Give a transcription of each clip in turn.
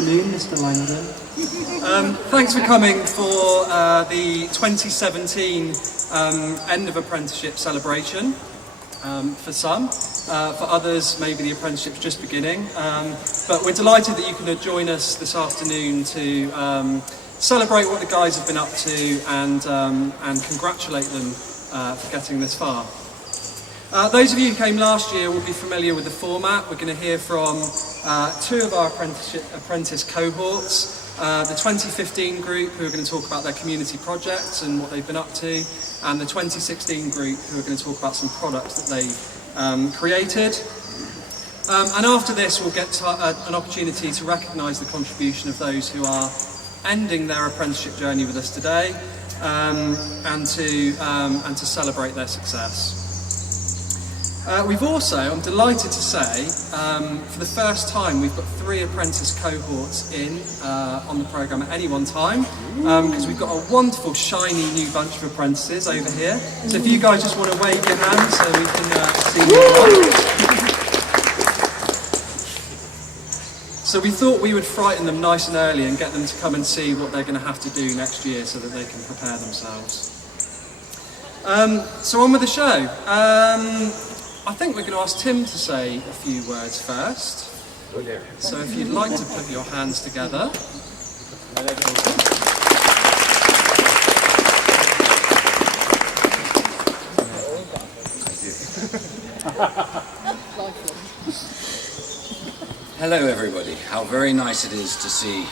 afternoon, Mr. Langdon. Thanks for coming for the 2017 end of apprenticeship celebration. For some, for others maybe the apprenticeship's just beginning, but we're delighted that you can join us this afternoon to celebrate what the guys have been up to and congratulate them for getting this far. Those of you who came last year will be familiar with the format. We're going to hear from two of our apprentice cohorts. The 2015 group, who are going to talk about their community projects and what they've been up to, and the 2016 group, who are going to talk about some products that they've created. And after this, we'll get an opportunity to recognise the contribution of those who are ending their apprenticeship journey with us today, and to celebrate their success. We've also, I'm delighted to say, for the first time we've got 3 apprentice cohorts in on the programme at any one time, because we've got a wonderful shiny new bunch of apprentices over here. So if you guys just want to wave your hands so we can see you. So we thought we would frighten them nice and early and get them to come and see what they're going to have to do next year so that they can prepare themselves. So on with the show. I think we're going to ask Tim to say a few words first. So if you'd like to put your hands together. Hello everybody, how very nice it is to see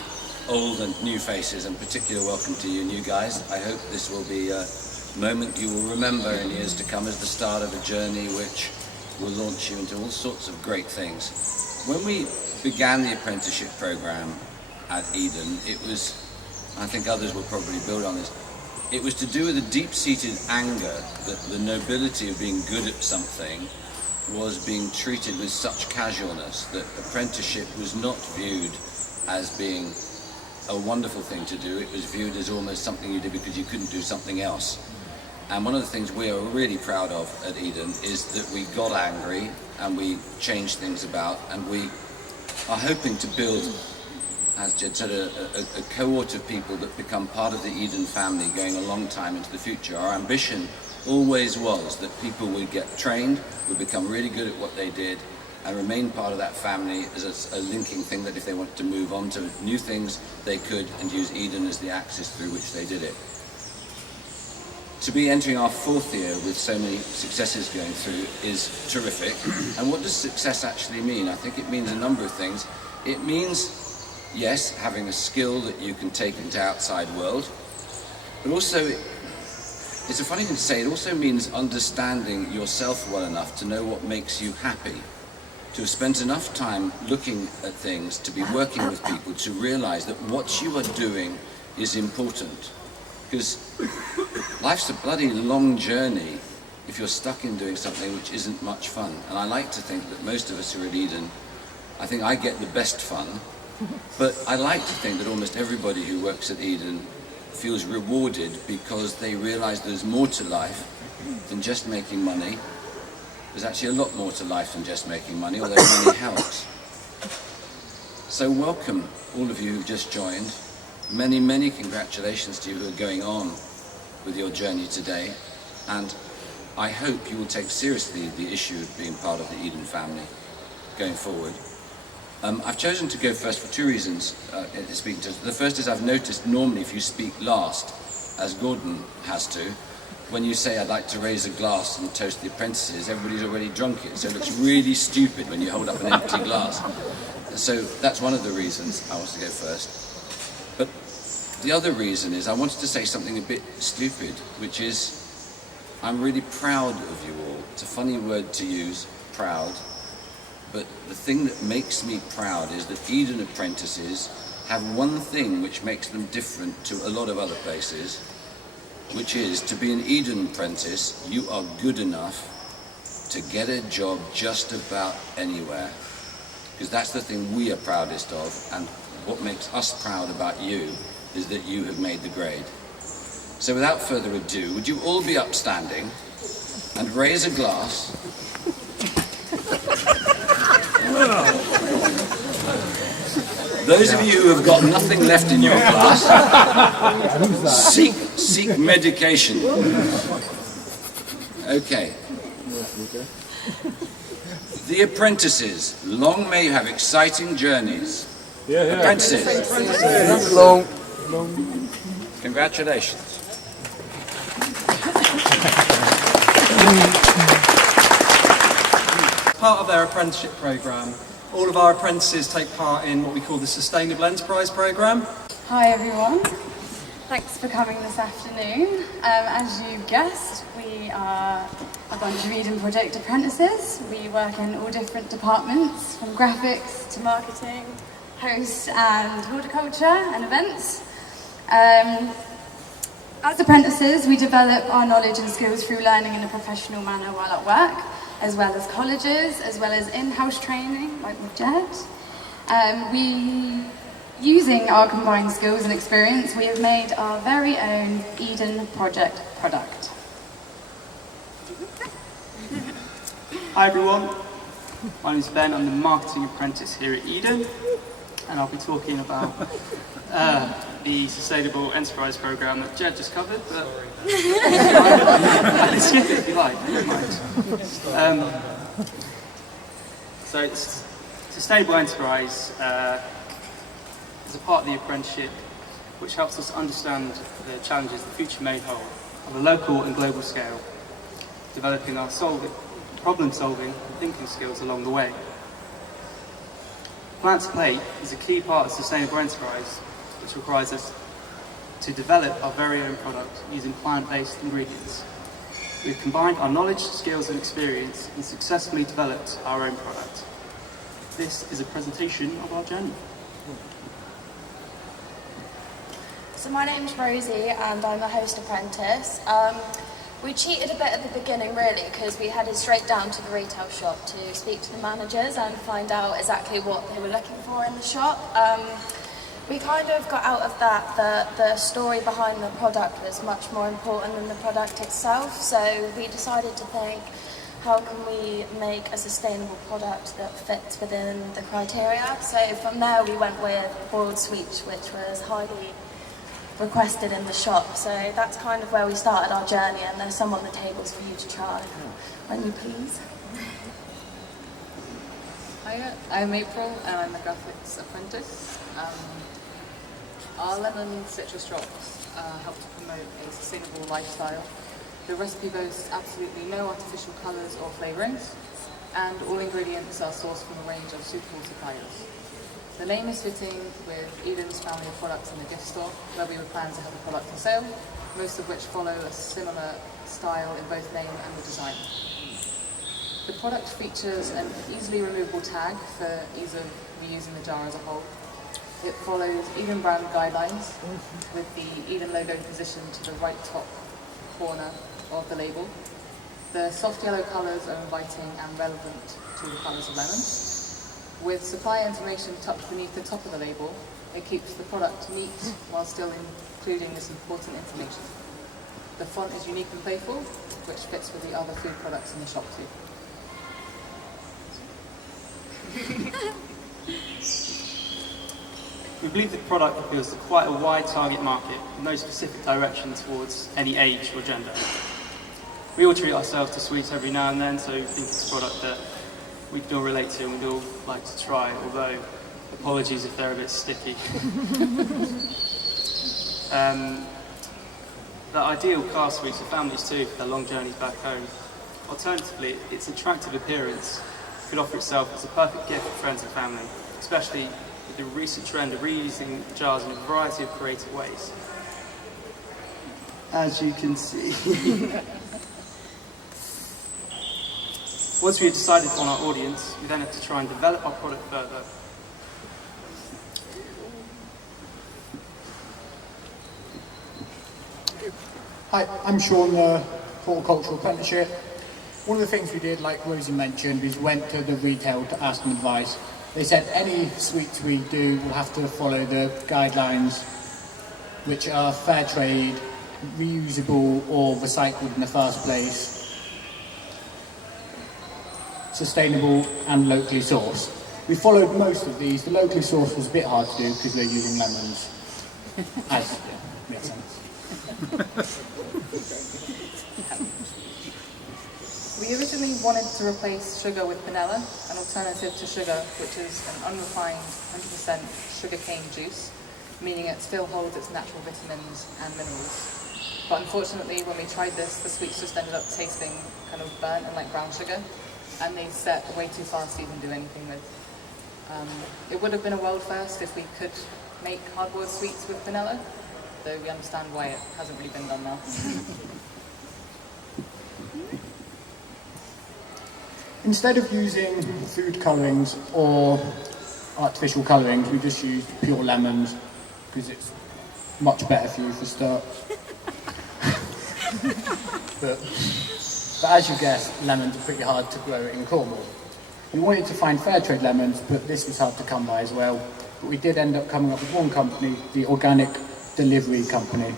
old and new faces, and particular welcome to you new guys. I hope this will be a moment you will remember in years to come as the start of a journey which will launch you into all sorts of great things. When we began the apprenticeship program at Eden, it was, I think others will probably build on this, it was to do with a deep-seated anger that the nobility of being good at something was being treated with such casualness, that apprenticeship was not viewed as being a wonderful thing to do. It was viewed as almost something you did because you couldn't do something else. And one of the things we are really proud of at Eden is that we got angry and we changed things about, and we are hoping to build, as Jed said, a cohort of people that become part of the Eden family going a long time into the future. Our ambition always was that people would get trained, would become really good at what they did, and remain part of that family as a linking thing, that if they wanted to move on to new things, they could, and use Eden as the axis through which they did it. To be entering our 4th year with so many successes going through is terrific. And what does success actually mean? I think it means a number of things. It means, yes, having a skill that you can take into outside world, but also, it's a funny thing to say, it also means understanding yourself well enough to know what makes you happy, to have spent enough time looking at things, to be working with people, to realize that what you are doing is important. Because life's a bloody long journey if you're stuck in doing something which isn't much fun. And I like to think that most of us who are at Eden, I think I get the best fun, but I like to think that almost everybody who works at Eden feels rewarded because they realize there's more to life than just making money. There's actually a lot more to life than just making money, although money helps. So welcome all of you who've just joined. Many, many congratulations to you who are going on with your journey today, and I hope you will take seriously the issue of being part of the Eden family going forward. I've chosen to go first for 2 reasons. Speaking to the first is, I've noticed normally if you speak last, as Gordon has to, when you say I'd like to raise a glass and toast the apprentices, everybody's already drunk it, so it looks really stupid when you hold up an empty glass. So that's one of the reasons I wanted to go first. But the other reason is I wanted to say something a bit stupid, which is I'm really proud of you all. It's a funny word to use, proud, but the thing that makes me proud is that Eden apprentices have one thing which makes them different to a lot of other places, which is to be an Eden apprentice, you are good enough to get a job just about anywhere. Because that's the thing we are proudest of, and what makes us proud about you is that you have made the grade. So without further ado, would you all be upstanding and raise a glass? Those of you who have got nothing left in your class, seek medication. Okay. The apprentices, long may you have exciting journeys. Apprentices. Long. Congratulations. Part of their apprenticeship programme, all of our apprentices take part in what we call the Sustainable Enterprise Programme. Hi everyone, thanks for coming this afternoon. As you guessed, we are a bunch of Eden Project apprentices. We work in all different departments, from graphics to marketing, hosts and horticulture and events. As apprentices, we develop our knowledge and skills through learning in a professional manner while at work, as well as colleges, as well as in-house training, like with Jed. Using our combined skills and experience, we have made our very own Eden Project product. Hi everyone, my name is Ben, I'm the marketing apprentice here at Eden, and I'll be talking about the Sustainable Enterprise Programme that Jed just covered, but I can skip it if you like, I don't mind. So it's Sustainable Enterprise is a part of the apprenticeship which helps us understand the challenges the future may hold on a local and global scale, developing our problem-solving and thinking skills along the way. Plant to Plate is a key part of Sustainable Enterprise, which requires us to develop our very own product using plant-based ingredients. We've combined our knowledge, skills and experience and successfully developed our own product. This is a presentation of our journey. So my name's Rosie and I'm a host apprentice. We cheated a bit at the beginning really because we headed straight down to the retail shop to speak to the managers and find out exactly what they were looking for in the shop. We kind of got out of that the story behind the product was much more important than the product itself, so we decided to think, how can we make a sustainable product that fits within the criteria? So from there we went with boiled sweets, which was highly requested in the shop. So that's kind of where we started our journey, and there's some on the tables for you to try when you please. Hiya, I'm April and I'm a graphics apprentice. Our lemon citrus drops help to promote a sustainable lifestyle. The recipe boasts absolutely no artificial colours or flavourings, and all ingredients are sourced from a range of suitable suppliers. The name is fitting with Eden's family of products in the gift store, where we would plan to have a product for sale, most of which follow a similar style in both name and the design. The product features an easily removable tag for ease of reusing the jar as a whole. It follows Eden brand guidelines, with the Eden logo positioned to the right top corner of the label. The soft yellow colours are inviting and relevant to the colours of lemon. With supply information tucked beneath the top of the label, it keeps the product neat while still including this important information. The font is unique and playful, which fits with the other food products in the shop too. We believe the product appeals to quite a wide target market with no specific direction towards any age or gender. We all treat ourselves to sweets every now and then, so we think it's a product that we can all relate to and we'd all like to try, although apologies if they're a bit sticky. The ideal car sweets for families too, for their long journeys back home. Alternatively, its attractive appearance could offer itself as a perfect gift for friends and family, especially with the recent trend of reusing jars in a variety of creative ways. As you can see. Once we had decided on our audience, we then had to try and develop our product further. Hi, I'm Sean, the Horticultural Apprenticeship. One of the things we did, like Rosie mentioned, is went to the retail to ask them advice. They said any sweets we do will have to follow the guidelines, which are fair trade, reusable or recycled in the first place, sustainable and locally sourced. We followed most of these. The locally sourced was a bit hard to do because they're using lemons. As, yeah, makes sense. We originally wanted to replace sugar with vanilla, an alternative to sugar, which is an unrefined 100% sugarcane juice, meaning it still holds its natural vitamins and minerals. But unfortunately, when we tried this, the sweets just ended up tasting kind of burnt and like brown sugar, and they set way too fast to even do anything with. It would have been a world first if we could make hard-boiled sweets with vanilla, though we understand why it hasn't really been done now. Instead of using food colourings or artificial colourings, we just used pure lemons because it's much better for you for start. but as you guessed, lemons are pretty hard to grow in Cornwall. We wanted to find fair trade lemons, but this was hard to come by as well. But we did end up coming up with one company, the Organic Delivery Company.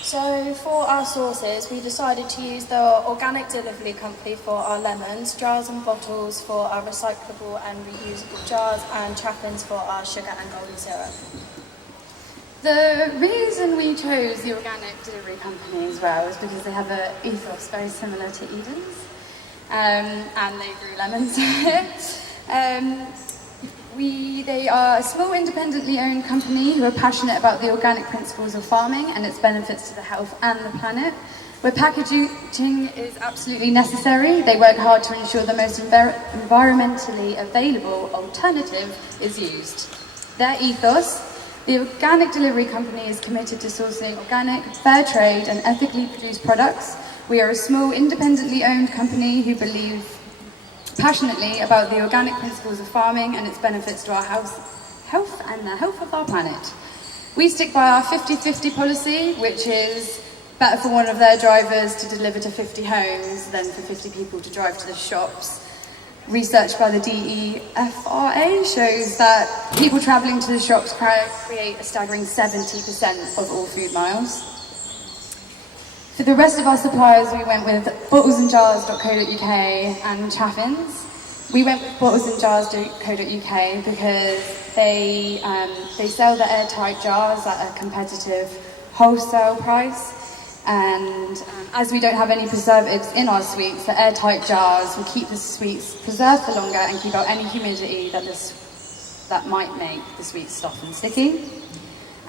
So for our sources, we decided to use the Organic Delivery Company for our lemons, jars and bottles for our recyclable and reusable jars, and trappings for our sugar and golden syrup. The reason we chose the Organic Delivery Company as well is because they have an ethos very similar to Eden's, and they grew lemons here. They are a small independently owned company who are passionate about the organic principles of farming and its benefits to the health and the planet. Where packaging is absolutely necessary, they work hard to ensure the most environmentally available alternative is used. Their ethos: the Organic Delivery Company is committed to sourcing organic, fair trade and ethically produced products. We are a small independently owned company who believe passionately about the organic principles of farming and its benefits to our health and the health of our planet. We stick by our 50-50 policy, which is better for one of their drivers to deliver to 50 homes than for 50 people to drive to the shops. Research by the DEFRA shows that people travelling to the shops create a staggering 70% of all food miles. For the rest of our suppliers, we went with bottlesandjars.co.uk and Chaffins. We went with bottlesandjars.co.uk because they sell the airtight jars at a competitive wholesale price. And as we don't have any preservatives in our sweets, the airtight jars will keep the sweets preserved for longer and keep out any humidity that might make the sweets soft and sticky.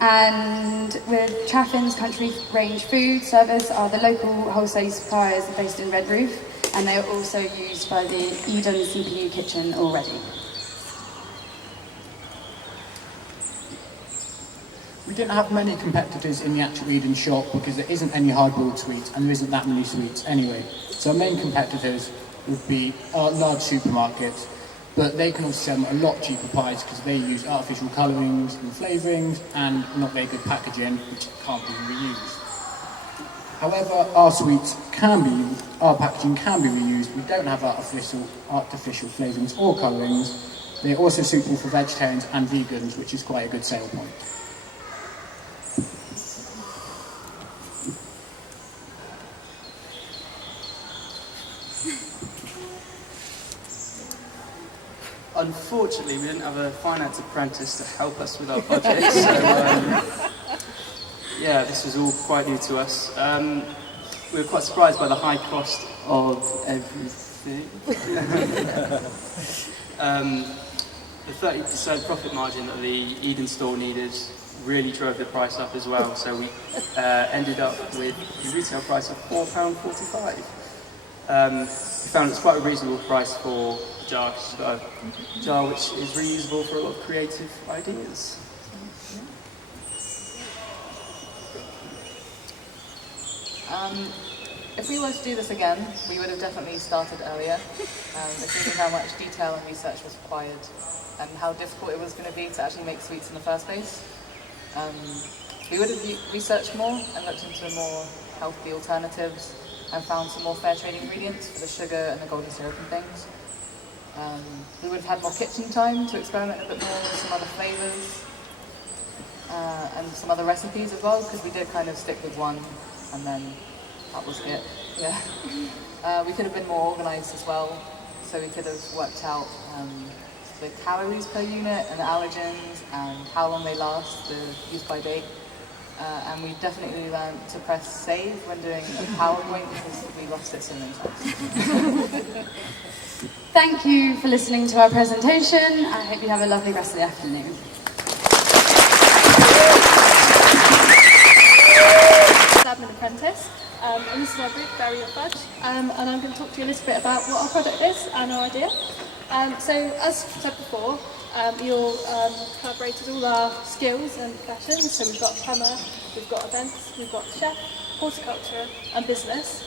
And with Chaffin's Country Range Food Service are the local wholesale suppliers based in Redroof, and they are also used by the Eden CPU kitchen already. We didn't have many competitors in the actual Eden shop because there isn't any hard-boiled sweets and there isn't that many sweets anyway. So our main competitors would be our large supermarkets, but they can also sell them a lot cheaper price because they use artificial colourings and flavourings and not very good packaging, which can't be reused. However, our packaging can be reused. We don't have artificial flavourings or colourings. They're also suitable for vegetarians and vegans, which is quite a good sale point. Unfortunately, we didn't have a finance apprentice to help us with our budget, so yeah, this was all quite new to us. We were quite surprised by the high cost of everything. The 30% profit margin that the Eden store needed really drove the price up as well, so we ended up with a retail price of £4.45. We found it's quite a reasonable price for a jar which is reusable for a lot of creative ideas. If we were to do this again, we would have definitely started earlier, thinking how much detail and research was required and how difficult it was going to be to actually make sweets in the first place. We would have researched more and looked into more healthy alternatives and found some more fair trade ingredients for the sugar and the golden syrup and things. We would have had more kitchen time to experiment a bit more with some other flavours and some other recipes as well, because we did kind of stick with one and then that was it. Yeah. We could have been more organised as well, so we could have worked out the calories per unit and the allergens and how long they last, the use by date. And we definitely learned to press save when doing a PowerPoint because we lost it so many times. Thank you for listening to our presentation. I hope you have a lovely rest of the afternoon. Admin Apprentice, and this is our group, Berry or Fudge, and I'm going to talk to you a little bit about what our product is and our idea. So, as said before, we all collaborated all our skills and professions. So we've got plumber, we've got events, we've got chef, horticulture and business,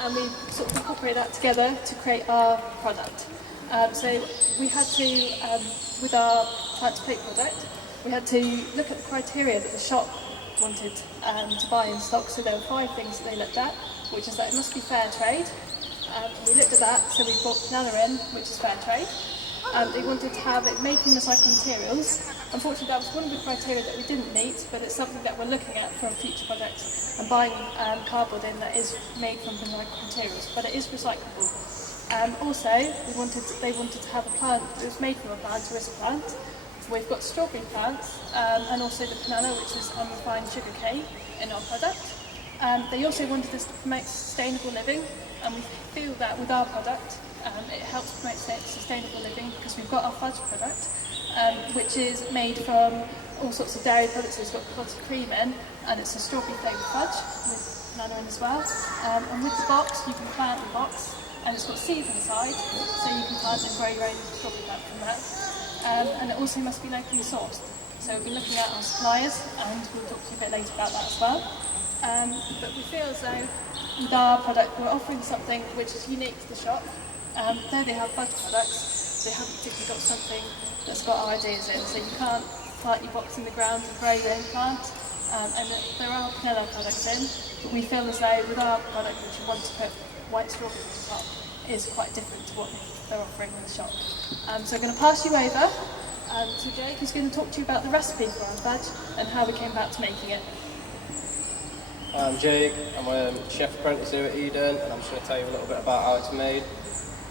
and we sort of incorporate that together to create our product. So we had to, with our Plant to Plate product, we had to look at the criteria that the shop wanted to buy in stock. So there were 5 things that they looked at, which is that it must be fair trade. We looked at that, so we brought banana in, which is fair trade. They wanted to have it made from recycled materials. Unfortunately, that was one of the criteria that we didn't meet, but it's something that we're looking at for a future project and buying cardboard in that is made from recycled materials, but it is recyclable. Also, they wanted to have a plant that was made from a plant or is a plant. We've got strawberry plants and also the banana, which is unrefined sugar cane, in our product. They also wanted us to promote sustainable living, and we feel that with our product it helps promote sustainable living because we've got our fudge product, which is made from all sorts of dairy products. So it's got clotted cream in, and it's a strawberry flavoured fudge with banana in as well. And with the box, you can plant the box, and it's got seeds inside, so you can plant and grow your own strawberry plant from that. And it also must be locally sourced. So we'll be looking at our suppliers, and we'll talk to you a bit later about that as well. But we feel as though with our product we're offering something which is unique to the shop. Though they have fudge products, they haven't particularly got something that's got our ideas in. So you can't plant your box in the ground and grow your own plant. And there are vanilla products in, but we feel as though with our product, which we want to put white strawberries on top, is quite different to what they're offering in the shop. So I'm going to pass you over to Jake, who's going to talk to you about the recipe for our fudge and how we came about to making it. I'm Jake, I'm a chef apprentice here at Eden, and I'm just going to tell you a little bit about how it's made.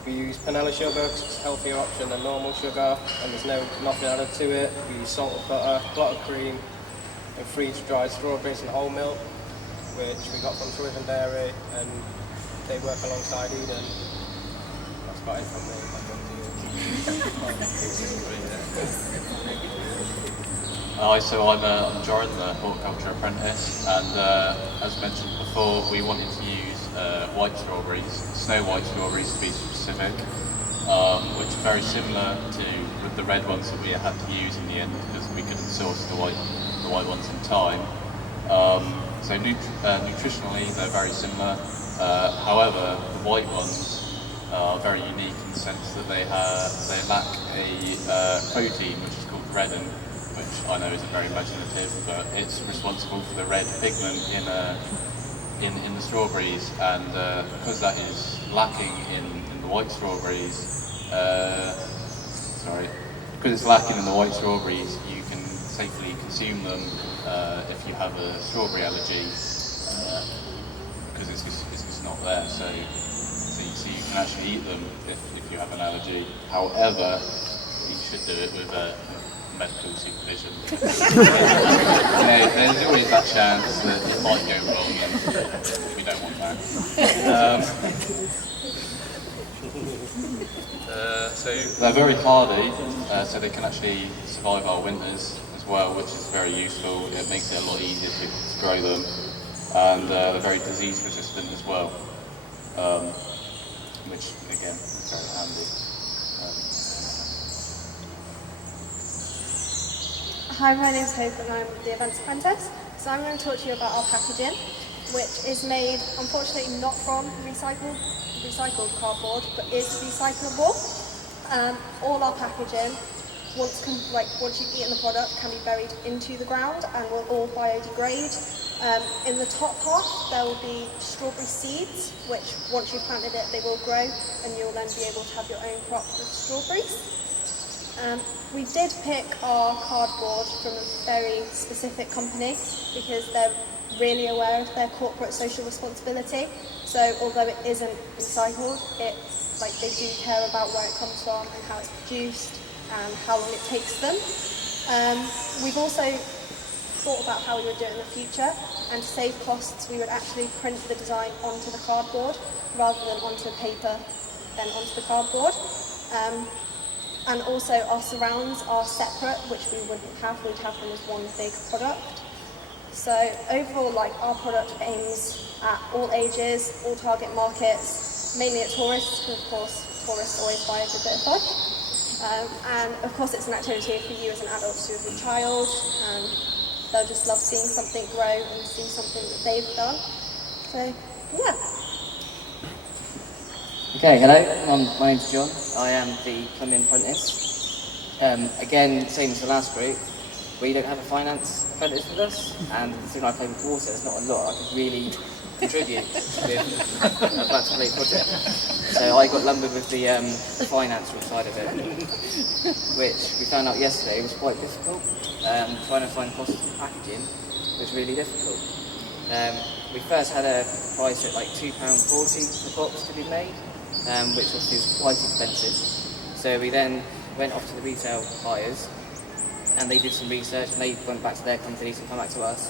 We use panela sugar because it's a healthier option than normal sugar, and there's nothing added to it. We use salt and butter, clotted cream, and freeze-dried strawberries and whole milk, which we got from Swithin Dairy, and they work alongside Eden. That's about it from me. Hi, so I'm Joran, the horticulture apprentice, and as mentioned before, we wanted to use white strawberries, snow white strawberries to be specific, which are very similar to with the red ones that we had to use in the end because we couldn't source the white ones in time. So nutritionally, they're very similar. However, the white ones are very unique in the sense that they lack a protein which is called reddin, which I know isn't very imaginative, but it's responsible for the red pigment in the strawberries, and because that is lacking in the white strawberries, because it's lacking in the white strawberries, you can safely consume them if you have a strawberry allergy, because it's just not there. So you can actually eat them if you have an allergy. However, you should do it with medical supervision. There's always that chance that it might go wrong, and we don't want that. So they're very hardy, so they can actually survive our winters as well, which is very useful. It makes it a lot easier to grow them, and they're very disease resistant as well, which again is very handy. Hi, my name's Hope and I'm the Events Apprentice. So I'm going to talk to you about our packaging, which is made, unfortunately, not from recycled cardboard, but is recyclable. All our packaging, once you've eaten the product, can be buried into the ground and will all biodegrade. In the top half, there will be strawberry seeds, which once you've planted it, they will grow, and you'll then be able to have your own crop of strawberries. We did pick our cardboard from a very specific company because they're really aware of their corporate social responsibility. So although it isn't recycled, it like they do care about where it comes from and how it's produced and how long it takes them. We've also thought about how we would do it in the future, and to save costs we would actually print the design onto the cardboard rather than onto paper, then onto the cardboard. And also our surrounds are separate, which we wouldn't have, we'd have them as one big product. So overall, like, our product aims at all ages, all target markets, mainly at tourists, because of course tourists always buy a good bit of fudge. And of course it's an activity for you as an adult to do with your child. They'll just love seeing something grow and see something that they've done. So, yeah. Okay, hello, my name's John. I am the plumbing apprentice. Again, same as the last group, we don't have a finance apprentice with us, and considering I play with water, there's not a lot I could really contribute with a black to play project. So I got lumbered with the financial side of it, which we found out yesterday was quite difficult. Trying to find costs for packaging was really difficult. We first had a price at like £2.40 per box to be made, which obviously was quite expensive. So we then went off to the retail buyers, and they did some research, and they went back to their companies and come back to us.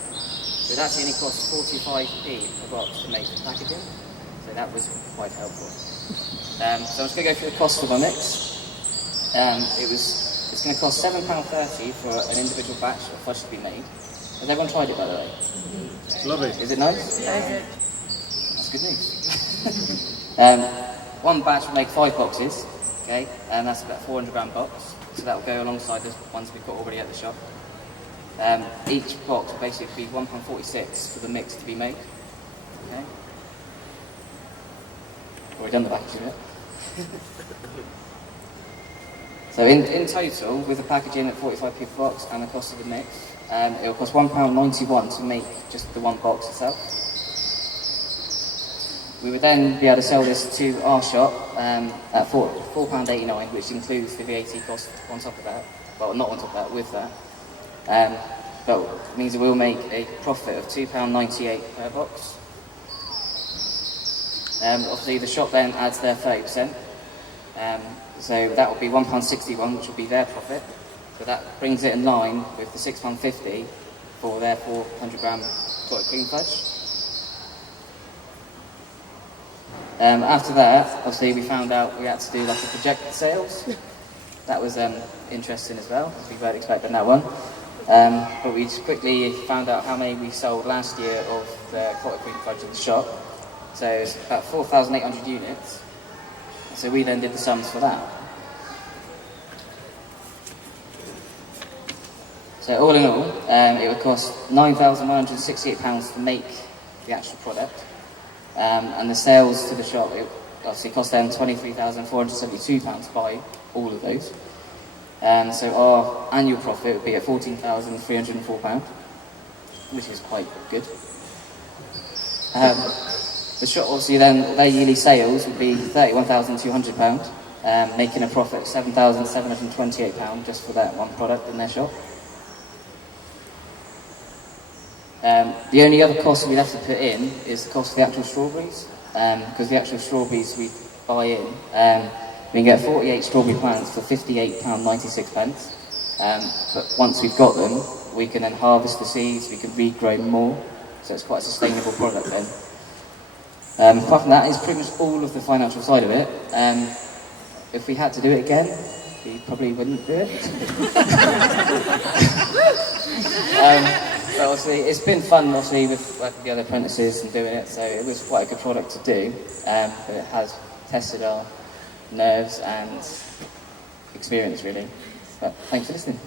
So it actually only cost 45p per box to make the packaging, so that was quite helpful. So I'm just going to go through the cost of my mix. It's going to cost £7.30 for an individual batch of fudge to be made. Has everyone tried it, by the way? It's lovely. Is it nice? Yeah. That's good news. One batch will make 5 boxes, okay, and that's about 400g box, so that will go alongside the ones we've got already at the shop. Each box will basically be £1.46 for the mix to be made. Okay. Already done the packaging yet? So in total, with the packaging at 45p per box and the cost of the mix, it will cost £1.91 to make just the one box itself. We would then be able to sell this to our shop at £4.89, which includes the VAT cost on top of that. Well, not on top of that, with that. But it means that we'll make a profit of £2.98 per box. Obviously, the shop then adds their 30%. So that will be £1.61, which will be their profit. So that brings it in line with the £6.50 for their 400g clotted cream fudge. After that, obviously, we found out we had to do like a projected sales. That was interesting as well, because we weren't expecting that one. But we just quickly found out how many we sold last year of the clotted cream fudge in the shop. So it's about 4,800 units. So we then did the sums for that. So all in all, it would cost £9,168 to make the actual product. And the sales to the shop, it obviously cost them £23,472 to buy all of those. So our annual profit would be at £14,304, which is quite good. The shop, obviously, then their yearly sales would be £31,200, making a profit of £7,728 just for that one product in their shop. The only other cost we'd have to put in is the cost of the actual strawberries, because the actual strawberries we buy in, we can get 48 strawberry plants for £58.96. But once we've got them, we can then harvest the seeds, we can regrow more, so it's quite a sustainable product then. Apart from that, is pretty much all of the financial side of it. If we had to do it again, we probably wouldn't do it. But obviously, it's been fun, obviously, with working with the other apprentices and doing it, so it was quite a good product to do. But it has tested our nerves and experience, really. But thanks for listening.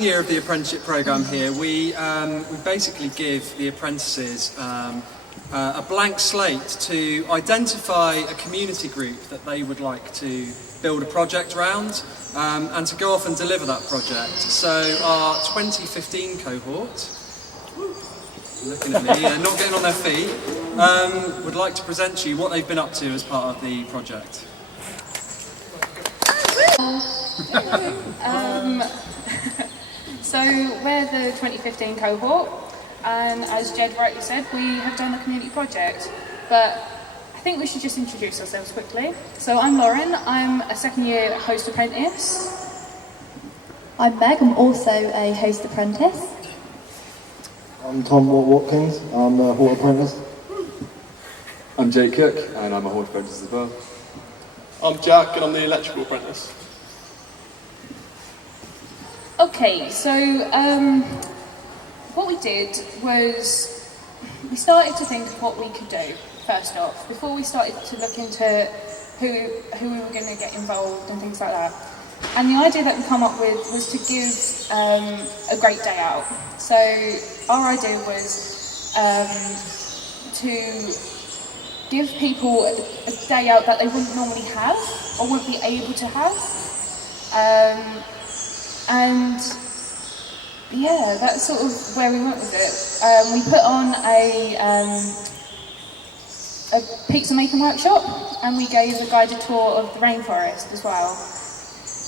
Year of the apprenticeship programme here, we basically give the apprentices a blank slate to identify a community group that they would like to build a project around and to go off and deliver that project. So our 2015 cohort, looking at me and not getting on their feet, would like to present to you what they've been up to as part of the project. So we're the 2015 cohort, and as Jed rightly said, we have done a community project, but I think we should just introduce ourselves quickly. So I'm Lauren, I'm a second year host apprentice. I'm Meg, I'm also a host apprentice. I'm Tom Watkins, I'm a hort apprentice. I'm Jake Cook, and I'm a hort apprentice as well. I'm Jack, and I'm the electrical apprentice. Okay, so what we did was we started to think of what we could do first off, before we started to look into who we were going to get involved and things like that. And the idea that we come up with was to give a great day out. So our idea was to give people a day out that they wouldn't normally have or wouldn't be able to have. And yeah, that's sort of where we went with it. We put on a pizza making workshop, and we gave a guided tour of the rainforest as well.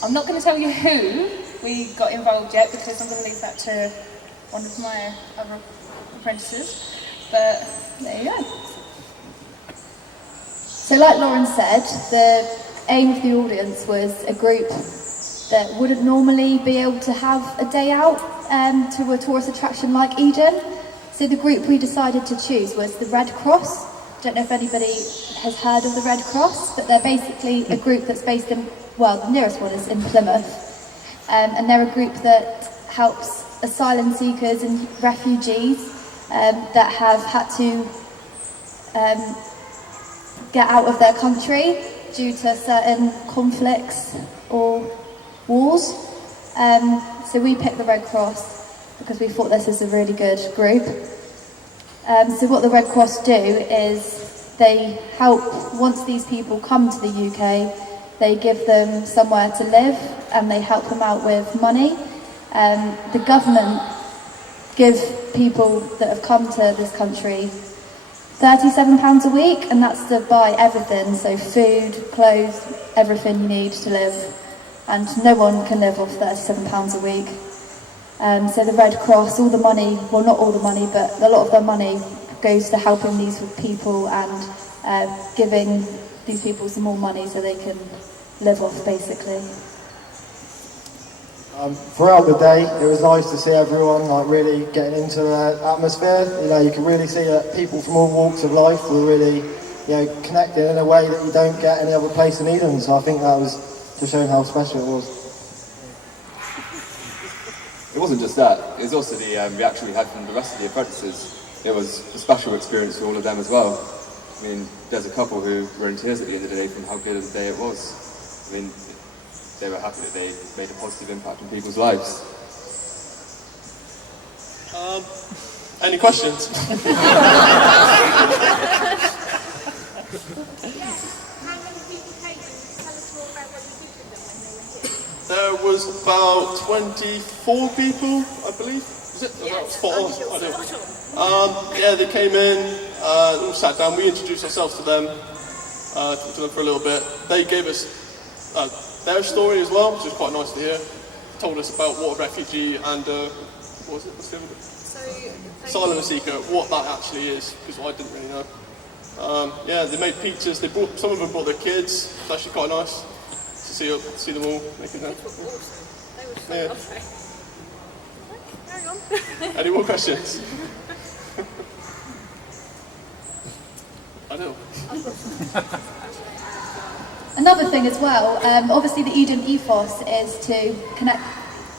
I'm not going to tell you who we got involved yet, because I'm going to leave that to one of my other apprentices, but there you go. So like Lauren said, the aim of the audience was a group that wouldn't normally be able to have a day out to a tourist attraction like Eden. So the group we decided to choose was the Red Cross. Don't know if anybody has heard of the Red Cross, but they're basically a group that's based in, well, the nearest one is in Plymouth. And they're a group that helps asylum seekers and refugees that have had to get out of their country due to certain conflicts or wars. So we picked the Red Cross because we thought this was a really good group. So what the Red Cross do is they help, once these people come to the UK, they give them somewhere to live and they help them out with money. The government give people that have come to this country £37 a week, and that's to buy everything, so food, clothes, everything you need to live. And no one can live off £37 a week. So the Red Cross, all the money, well not all the money, but a lot of their money goes to helping these people and giving these people some more money so they can live off, basically. Throughout the day, it was nice to see everyone like really getting into the atmosphere. You know, you can really see that people from all walks of life were really, connected in a way that you don't get any other place in Eden. So I think that was to show how special it was. It wasn't just that, it was also the reaction we had from the rest of the apprentices. It was a special experience for all of them as well. I mean, there's a couple who were in tears at the end of the day from how good of a day it was. I mean, they were happy that they made a positive impact on people's lives. Any questions? There was about 24 people, I believe. Was it? That was spot on. I don't. Yeah, they came in, all sat down. We introduced ourselves to them, talked to them for a little bit. They gave us their story as well, which was quite nice to hear. Told us about what a refugee and what was it? What's the other bit? Asylum seeker, what that actually is, because I didn't really know. Yeah, they made pizzas. They brought, some of them brought their kids. It's actually quite nice to see them all making that. Yeah. Carry on. Any more questions? I know. Another thing as well, obviously the Eden ethos is to connect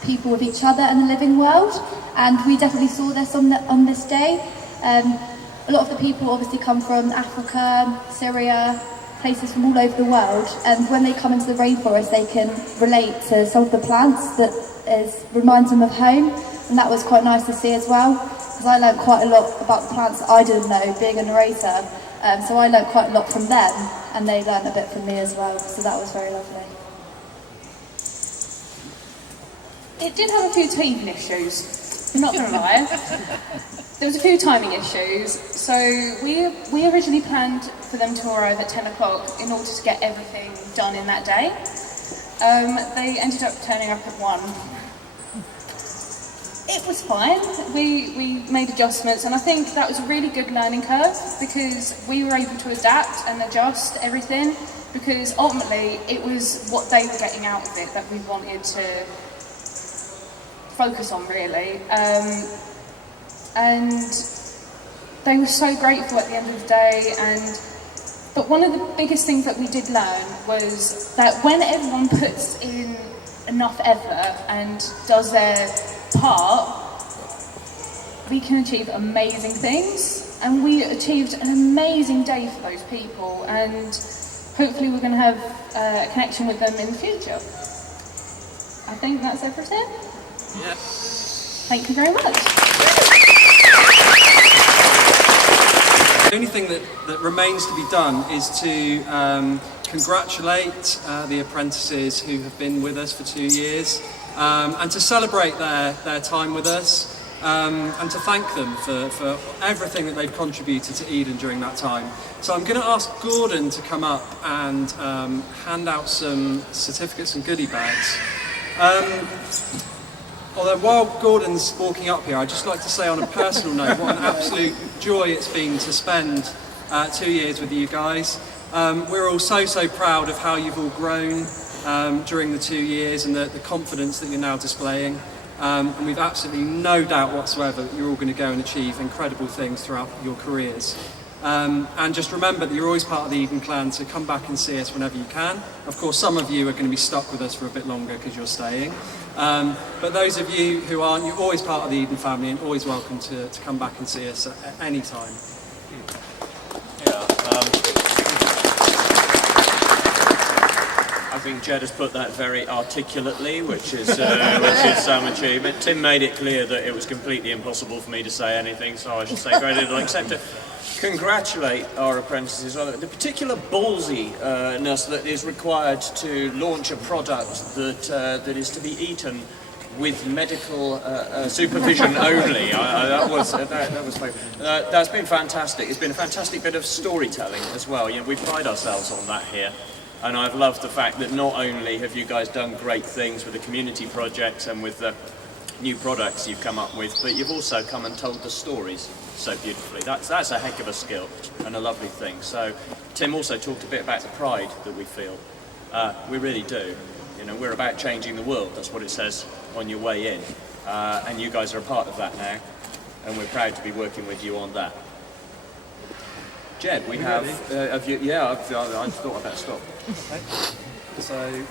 people with each other and the living world, and we definitely saw this on this day. A lot of the people obviously come from Africa, Syria, places from all over the world, and when they come into the rainforest they can relate to some of the plants that reminds them of home, and that was quite nice to see as well, because I learned quite a lot about the plants that I didn't know, being a narrator. So I learned quite a lot from them, and they learned a bit from me as well, so that was very lovely. It did have a few teething issues, I'm not going to lie. There was a few timing issues, so we originally planned for them to arrive at 10 o'clock in order to get everything done in that day. They ended up turning up at 1. it was fine. We made adjustments, and I think that was a really good learning curve because we were able to adapt and adjust everything, because ultimately it was what they were getting out of it that we wanted to focus on, really. And they were so grateful at the end of the day. But one of the biggest things that we did learn was that when everyone puts in enough effort and does their part, we can achieve amazing things. And we achieved an amazing day for those people, and hopefully we're going to have a connection with them in the future. I think that's everything. Yeah. Thank you very much. The only thing that remains to be done is to congratulate the apprentices who have been with us for 2 years, and to celebrate their time with us, and to thank them for everything that they've contributed to Eden during that time. So I'm going to ask Gordon to come up and hand out some certificates and goodie bags. Although while Gordon's walking up here, I'd just like to say on a personal note what an absolute joy it's been to spend 2 years with you guys. We're all so proud of how you've all grown during the 2 years, and the confidence that you're now displaying. And we've absolutely no doubt whatsoever that you're all going to go and achieve incredible things throughout your careers. And just remember that you're always part of the Eden clan, so come back and see us whenever you can. Of course, some of you are going to be stuck with us for a bit longer because you're staying. But those of you who aren't, you're always part of the Eden family and always welcome to come back and see us at any time. I think Jed has put that very articulately, which is some achievement. Tim made it clear that it was completely impossible for me to say anything, so I should say very little except to congratulate our apprentices on the particular ballsiness that is required to launch a product that is to be eaten with medical supervision only. That's been fantastic. It's been a fantastic bit of storytelling as well. You know, we pride ourselves on that here. And I've loved the fact that not only have you guys done great things with the community projects and with the new products you've come up with, but you've also come and told the stories so beautifully. That's a heck of a skill and a lovely thing. So Tim also talked a bit about the pride that we feel. We really do. You know, we're about changing the world. That's what it says on your way in. And you guys are a part of that now. And we're proud to be working with you on that. Jed, we have... I've thought I'd better stop. Okay. So...